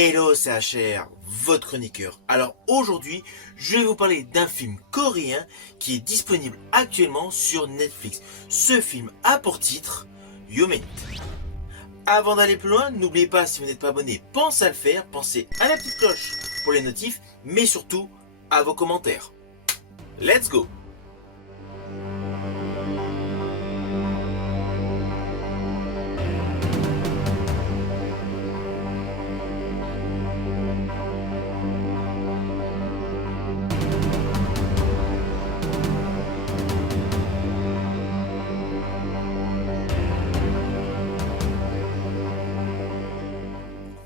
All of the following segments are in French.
Hello, c'est HR, votre chroniqueur. Alors aujourd'hui, je vais vous parler d'un film coréen qui est disponible actuellement sur Netflix. Ce film a pour titre Yomen. Avant d'aller plus loin, n'oubliez pas, si vous n'êtes pas abonné, pensez à le faire, pensez à la petite cloche pour les notifs, mais surtout à vos commentaires. Let's go!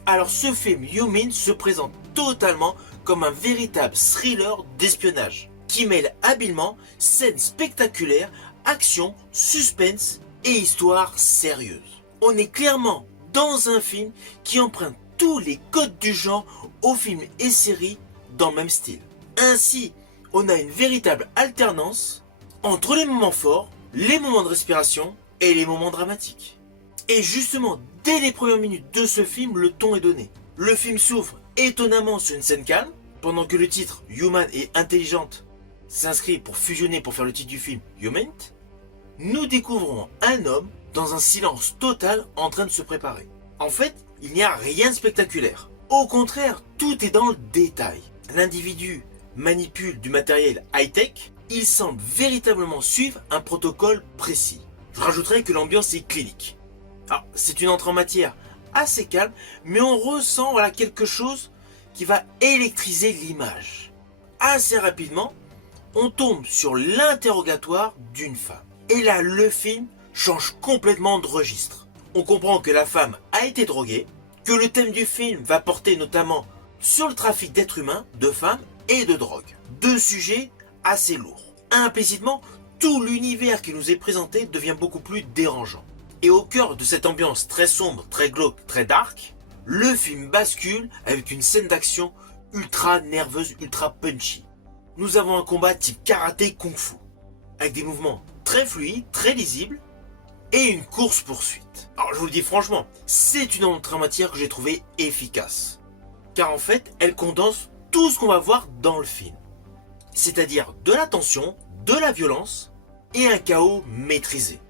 Alors ce film Yomen se présente totalement comme un véritable thriller d'espionnage qui mêle habilement scènes spectaculaires, action, suspense et histoire sérieuse. On est clairement dans un film qui emprunte tous les codes du genre aux films et séries dans le même style. Ainsi, on a une véritable alternance entre les moments forts, les moments de respiration et les moments dramatiques. Et justement, dès les premières minutes de ce film, le ton est donné. Le film s'ouvre étonnamment sur une scène calme, pendant que le titre Human et Intelligente s'inscrit pour fusionner pour faire le titre du film Yomen. Nous découvrons un homme dans un silence total en train de se préparer. En fait, il n'y a rien de spectaculaire. Au contraire, tout est dans le détail. L'individu manipule du matériel high-tech, il semble véritablement suivre un protocole précis. Je rajouterais que l'ambiance est clinique. Alors, c'est une entrée en matière assez calme, mais on ressent quelque chose qui va électriser l'image. Assez rapidement, on tombe sur l'interrogatoire d'une femme. Et là, le film change complètement de registre. On comprend que la femme a été droguée, que le thème du film va porter notamment sur le trafic d'êtres humains, de femmes et de drogue. Deux sujets assez lourds. Implicitement, tout l'univers qui nous est présenté devient beaucoup plus dérangeant. Et au cœur de cette ambiance très sombre, très glauque, très dark, le film bascule avec une scène d'action ultra nerveuse, ultra punchy. Nous avons un combat type karaté kung-fu, avec des mouvements très fluides, très lisibles, et une course-poursuite. Alors je vous le dis franchement, c'est une entrée en matière que j'ai trouvée efficace. Car en fait, elle condense tout ce qu'on va voir dans le film. C'est-à-dire de la tension, de la violence, et un chaos maîtrisé.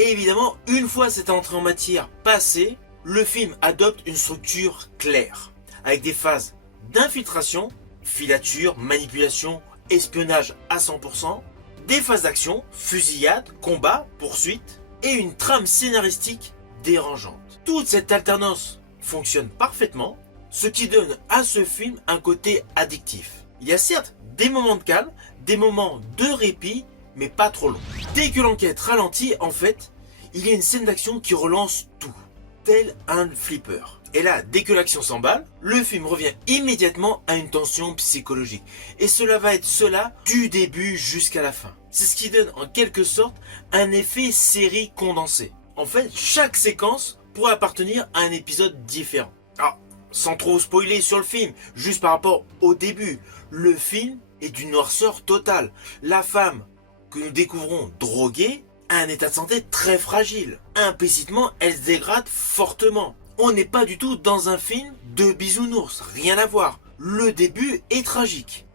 Et évidemment, une fois cette entrée en matière passée, le film adopte une structure claire, avec des phases d'infiltration, filature, manipulation, espionnage à 100%, des phases d'action, fusillade, combat, poursuite, et une trame scénaristique dérangeante. Toute cette alternance fonctionne parfaitement, ce qui donne à ce film un côté addictif. Il y a certes des moments de calme, des moments de répit, mais pas trop long. Dès que l'enquête ralentit, en fait, il y a une scène d'action qui relance tout, tel un flipper. Et là, dès que l'action s'emballe, le film revient immédiatement à une tension psychologique. Et cela va être cela du début jusqu'à la fin. C'est ce qui donne en quelque sorte un effet série condensée. En fait, chaque séquence pourrait appartenir à un épisode différent. Alors, sans trop spoiler sur le film, juste par rapport au début, le film est d'une noirceur totale. La femme que nous découvrons droguée a un état de santé très fragile. Implicitement, elle se dégrade fortement. On n'est pas du tout dans un film de bisounours, rien à voir. Le début est tragique.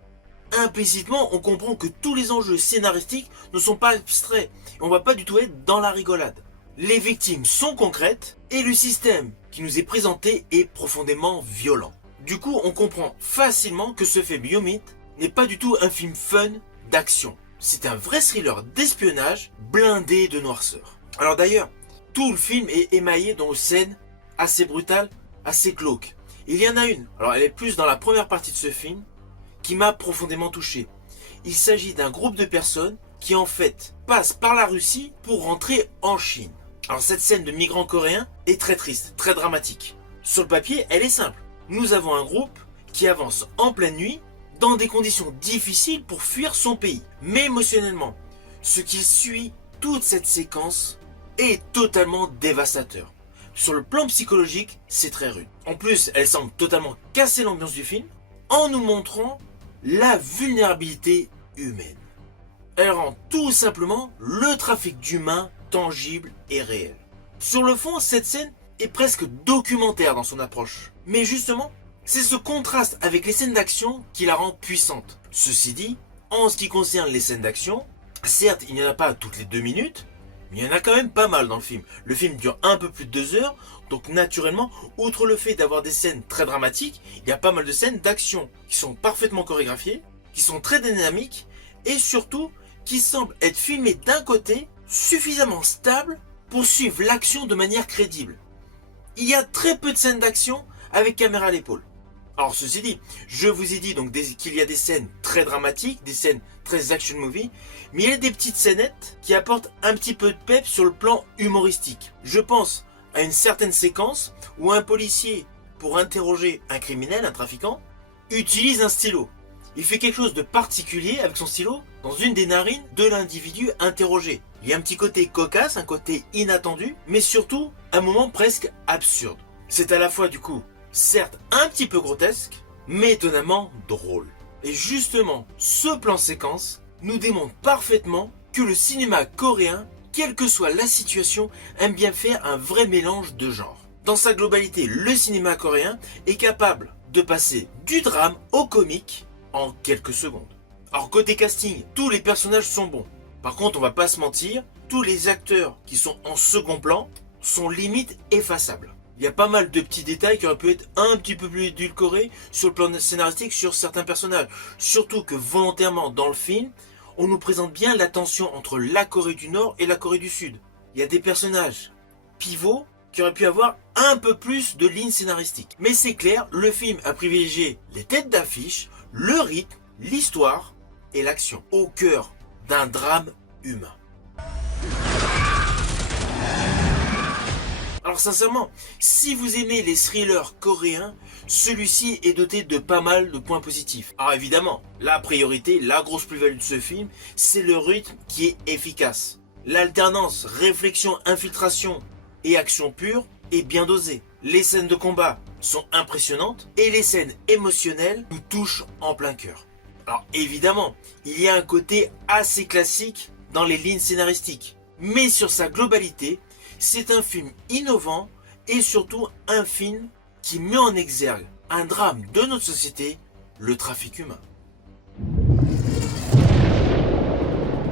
Implicitement, on comprend que tous les enjeux scénaristiques ne sont pas abstraits. On va pas du tout être dans la rigolade. Les victimes sont concrètes et le système qui nous est présenté est profondément violent. Du coup, on comprend facilement que ce film Yomen n'est pas du tout un film fun d'action. C'est un vrai thriller d'espionnage blindé de noirceur. Alors d'ailleurs, tout le film est émaillé de scènes assez brutales, assez glauques. Il y en a une, alors elle est plus dans la première partie de ce film, qui m'a profondément touché. Il s'agit d'un groupe de personnes qui en fait passent par la Russie pour rentrer en Chine. Alors cette scène de migrants coréens est très triste, très dramatique. Sur le papier, elle est simple. Nous avons un groupe qui avance en pleine nuit dans des conditions difficiles pour fuir son pays. Mais émotionnellement, ce qui suit toute cette séquence est totalement dévastateur. Sur le plan psychologique, c'est très rude. En plus, elle semble totalement casser l'ambiance du film en nous montrant la vulnérabilité humaine. Elle rend tout simplement le trafic d'humains tangible et réel. Sur le fond, cette scène est presque documentaire dans son approche. Mais justement, C'est ce contraste avec les scènes d'action qui la rend puissante. Ceci dit, en ce qui concerne les scènes d'action, certes il n'y en a pas toutes les 2 minutes, mais il y en a quand même pas mal dans le film. Le film dure un peu plus de 2 heures, donc naturellement, outre le fait d'avoir des scènes très dramatiques, il y a pas mal de scènes d'action qui sont parfaitement chorégraphiées, qui sont très dynamiques, et surtout qui semblent être filmées d'un côté suffisamment stable pour suivre l'action de manière crédible. Il y a très peu de scènes d'action avec caméra à l'épaule. Alors ceci dit, je vous ai dit donc qu'il y a des scènes très dramatiques, des scènes très action movie, mais il y a des petites scénettes qui apportent un petit peu de pep sur le plan humoristique. Je pense à une certaine séquence où un policier, pour interroger un criminel, un trafiquant, utilise un stylo. Il fait quelque chose de particulier avec son stylo dans une des narines de l'individu interrogé. Il y a un petit côté cocasse, un côté inattendu, mais surtout un moment presque absurde. C'est à la fois du coup, certes un petit peu grotesque, mais étonnamment drôle. Et justement, ce plan séquence nous démontre parfaitement que le cinéma coréen, quelle que soit la situation, aime bien faire un vrai mélange de genres. Dans sa globalité, le cinéma coréen est capable de passer du drame au comique en quelques secondes. Alors côté casting, tous les personnages sont bons. Par contre, on va pas se mentir, tous les acteurs qui sont en second plan sont limite effaçables. Il y a pas mal de petits détails qui auraient pu être un petit peu plus édulcorés sur le plan scénaristique sur certains personnages. Surtout que volontairement dans le film, on nous présente bien la tension entre la Corée du Nord et la Corée du Sud. Il y a des personnages pivots qui auraient pu avoir un peu plus de lignes scénaristiques. Mais c'est clair, le film a privilégié les têtes d'affiche, le rythme, l'histoire et l'action, au cœur d'un drame humain. Alors sincèrement, si vous aimez les thrillers coréens, celui-ci est doté de pas mal de points positifs. Alors évidemment, la priorité, la grosse plus-value de ce film, c'est le rythme qui est efficace. L'alternance, réflexion, infiltration et action pure est bien dosée. Les scènes de combat sont impressionnantes et les scènes émotionnelles nous touchent en plein cœur. Alors évidemment, il y a un côté assez classique dans les lignes scénaristiques, mais sur sa globalité, c'est un film innovant et surtout un film qui met en exergue un drame de notre société, le trafic humain.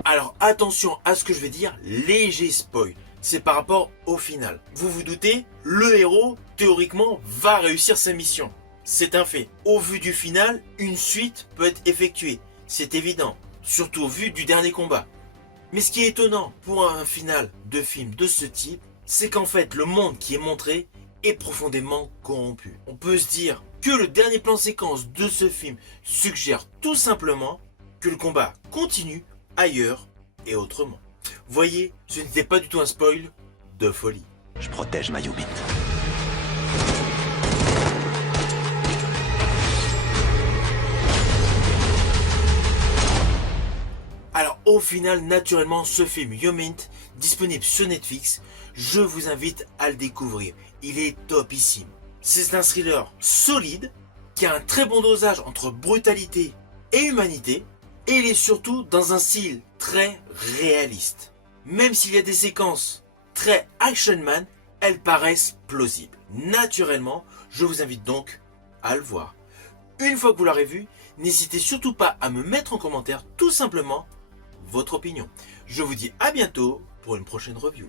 Alors attention à ce que je vais dire, léger spoil. C'est par rapport au final. Vous vous doutez, le héros, théoriquement, va réussir sa mission. C'est un fait. Au vu du final, une suite peut être effectuée. C'est évident. Surtout au vu du dernier combat. Mais ce qui est étonnant pour un final de film de ce type, c'est qu'en fait, le monde qui est montré est profondément corrompu. On peut se dire que le dernier plan séquence de ce film suggère tout simplement que le combat continue ailleurs et autrement. Voyez, ce n'était pas du tout un spoil de folie. Je protège ma Yubit. Alors au final, naturellement, ce film Yumint, disponible sur Netflix, je vous invite à le découvrir. Il est topissime. C'est un thriller solide, qui a un très bon dosage entre brutalité et humanité, et il est surtout dans un style très réaliste. Même s'il y a des séquences très action man, elles paraissent plausibles. Naturellement, je vous invite donc à le voir. Une fois que vous l'aurez vu, n'hésitez surtout pas à me mettre en commentaire tout simplement votre opinion. Je vous dis à bientôt pour une prochaine review.